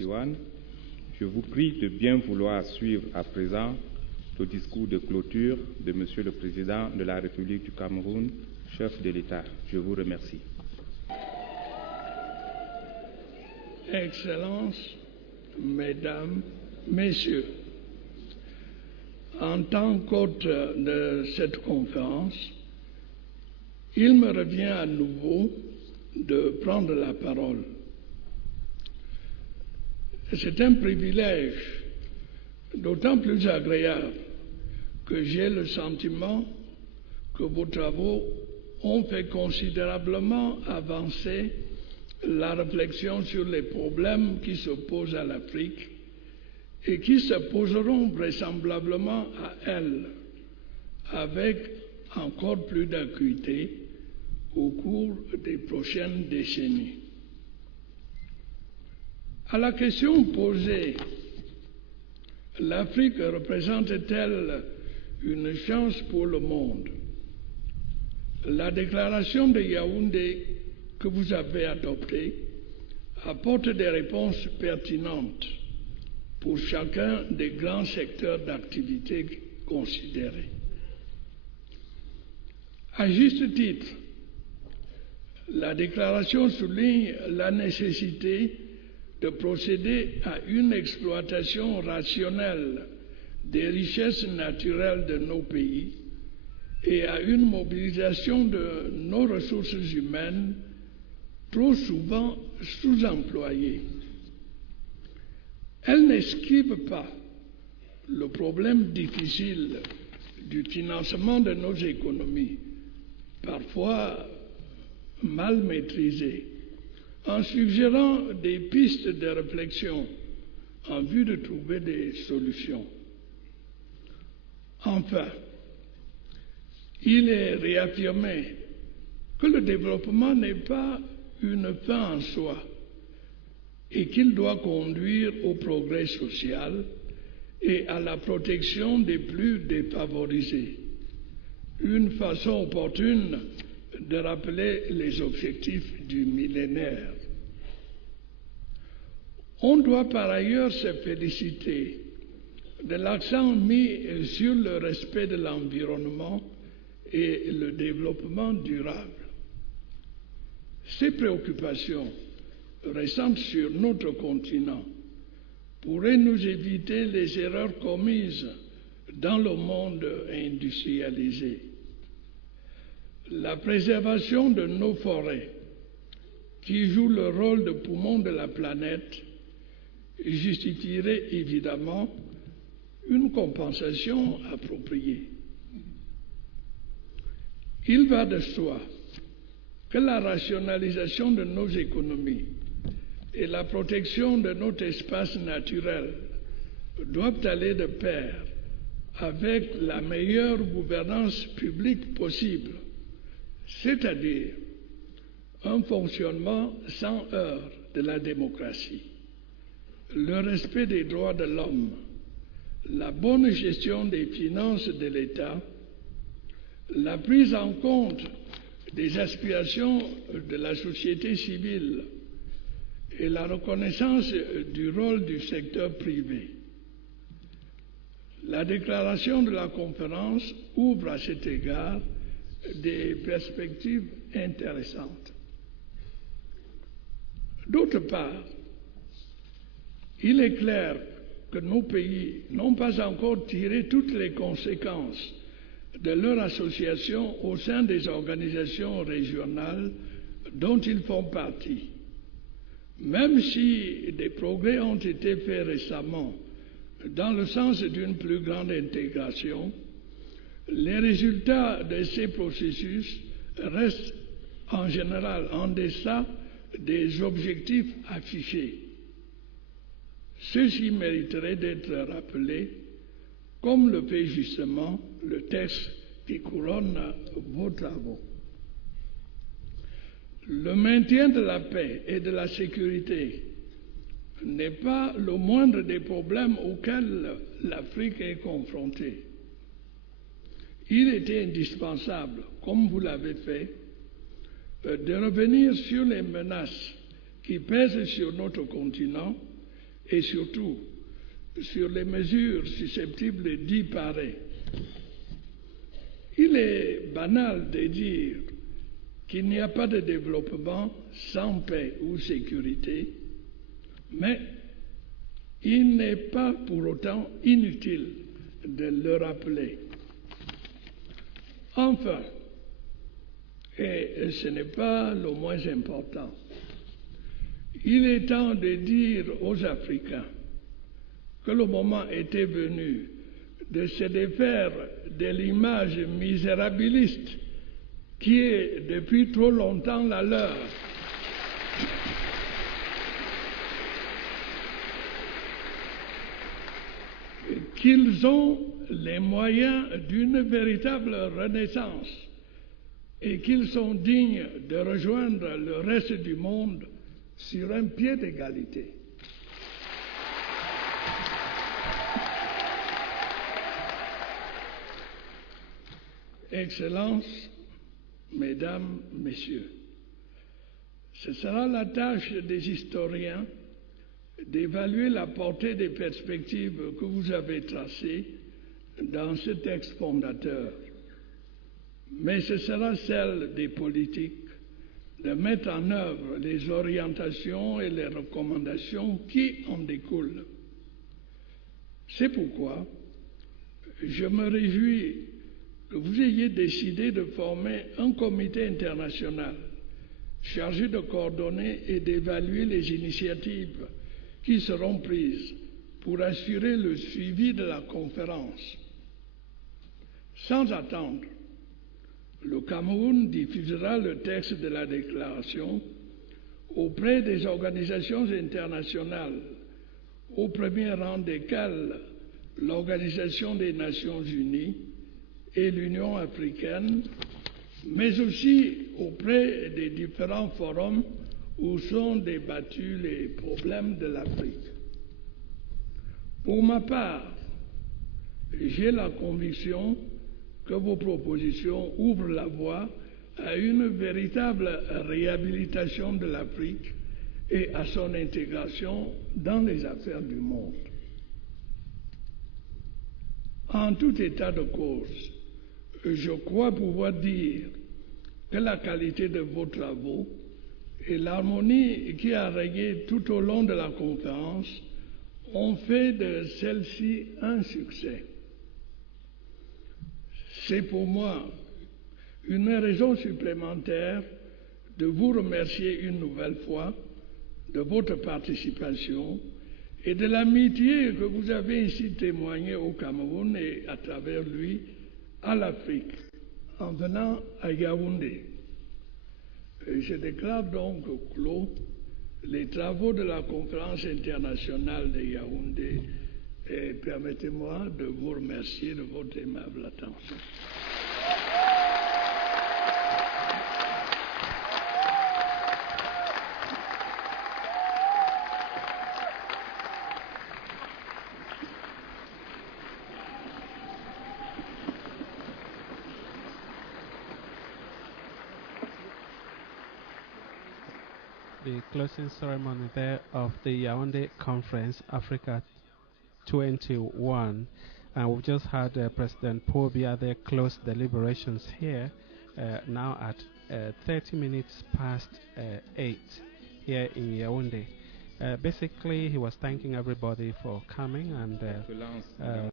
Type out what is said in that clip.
Tivaouane. Je vous prie de bien vouloir suivre à présent le discours de clôture de Monsieur le Président de la République du Cameroun, chef de l'État. Je vous remercie. Excellences, Mesdames, Messieurs, en tant qu'hôte de cette conférence, il me revient à nouveau de prendre la parole. C'est un privilège d'autant plus agréable que j'ai le sentiment que vos travaux ont fait considérablement avancer la réflexion sur les problèmes qui se posent à l'Afrique et qui se poseront vraisemblablement à elle avec encore plus d'acuité au cours des prochaines décennies. À la question posée, l'Afrique représente-t-elle une chance pour le monde? La déclaration de Yaoundé que vous avez adoptée apporte des réponses pertinentes pour chacun des grands secteurs d'activité considérés. À juste titre, la déclaration souligne la nécessité de procéder à une exploitation rationnelle des richesses naturelles de nos pays et à une mobilisation de nos ressources humaines trop souvent sous-employées. Elle n'esquive pas le problème difficile du financement de nos économies, parfois mal maîtrisées, en suggérant des pistes de réflexion en vue de trouver des solutions. Enfin, il est réaffirmé que le développement n'est pas une fin en soi et qu'il doit conduire au progrès social et à la protection des plus défavorisés. Une façon opportune de rappeler les objectifs du millénaire. On doit par ailleurs se féliciter de l'accent mis sur le respect de l'environnement et le développement durable. Ces préoccupations récentes sur notre continent pourraient nous éviter les erreurs commises dans le monde industrialisé. La préservation de nos forêts, qui jouent le rôle de poumon de la planète, justifierait évidemment une compensation appropriée. Il va de soi que la rationalisation de nos économies et la protection de notre espace naturel doivent aller de pair avec la meilleure gouvernance publique possible, c'est-à-dire un fonctionnement sans heurts de la démocratie, le respect des droits de l'homme, la bonne gestion des finances de l'État, la prise en compte des aspirations de la société civile et la reconnaissance du rôle du secteur privé. La déclaration de la conférence ouvre à cet égard des perspectives intéressantes. D'autre part, il est clair que nos pays n'ont pas encore tiré toutes les conséquences de leur association au sein des organisations régionales dont ils font partie. Même si des progrès ont été faits récemment dans le sens d'une plus grande intégration, les résultats de ces processus restent en général en deçà des objectifs affichés. Ceci mériterait d'être rappelé, comme le fait justement le texte qui couronne vos travaux. Le maintien de la paix et de la sécurité n'est pas le moindre des problèmes auxquels l'Afrique est confrontée. Il était indispensable, comme vous l'avez fait, de revenir sur les menaces qui pèsent sur notre continent et surtout sur les mesures susceptibles d'y parer. Il est banal de dire qu'il n'y a pas de développement sans paix ou sécurité, mais il n'est pas pour autant inutile de le rappeler. Enfin, et ce n'est pas le moins important, il est temps de dire aux Africains que le moment était venu de se défaire de l'image misérabiliste qui est depuis trop longtemps la leur. Qu'ils ont les moyens d'une véritable renaissance et qu'ils sont dignes de rejoindre le reste du monde sur un pied d'égalité. Excellences, Mesdames, Messieurs, ce sera la tâche des historiens d'évaluer la portée des perspectives que vous avez tracées dans ce texte fondateur. Mais ce sera celle des politiques de mettre en œuvre les orientations et les recommandations qui en découlent. C'est pourquoi je me réjouis que vous ayez décidé de former un comité international chargé de coordonner et d'évaluer les initiatives qui seront prises pour assurer le suivi de la conférence. Sans attendre, le Cameroun diffusera le texte de la déclaration auprès des organisations internationales, au premier rang desquelles l'Organisation des Nations Unies et l'Union africaine, mais aussi auprès des différents forums où sont débattus les problèmes de l'Afrique. Pour ma part, j'ai la conviction que vos propositions ouvrent la voie à une véritable réhabilitation de l'Afrique et à son intégration dans les affaires du monde. En tout état de cause, je crois pouvoir dire que la qualité de vos travaux et l'harmonie qui a régné tout au long de la conférence ont fait de celle-ci un succès. C'est pour moi une raison supplémentaire de vous remercier une nouvelle fois de votre participation et de l'amitié que vous avez ainsi témoignée au Cameroun et à travers lui à l'Afrique en venant à Yaoundé. Je déclare donc clos les travaux de la conférence internationale de Yaoundé et permettez-moi de vous remercier de votre aimable attention. The closing ceremony there of the Yaoundé Conference, Africa 21. And we've just had President Paul Biya there close deliberations here, now at 30 minutes past 8 here in Yaoundé. Basically, he was thanking everybody for coming and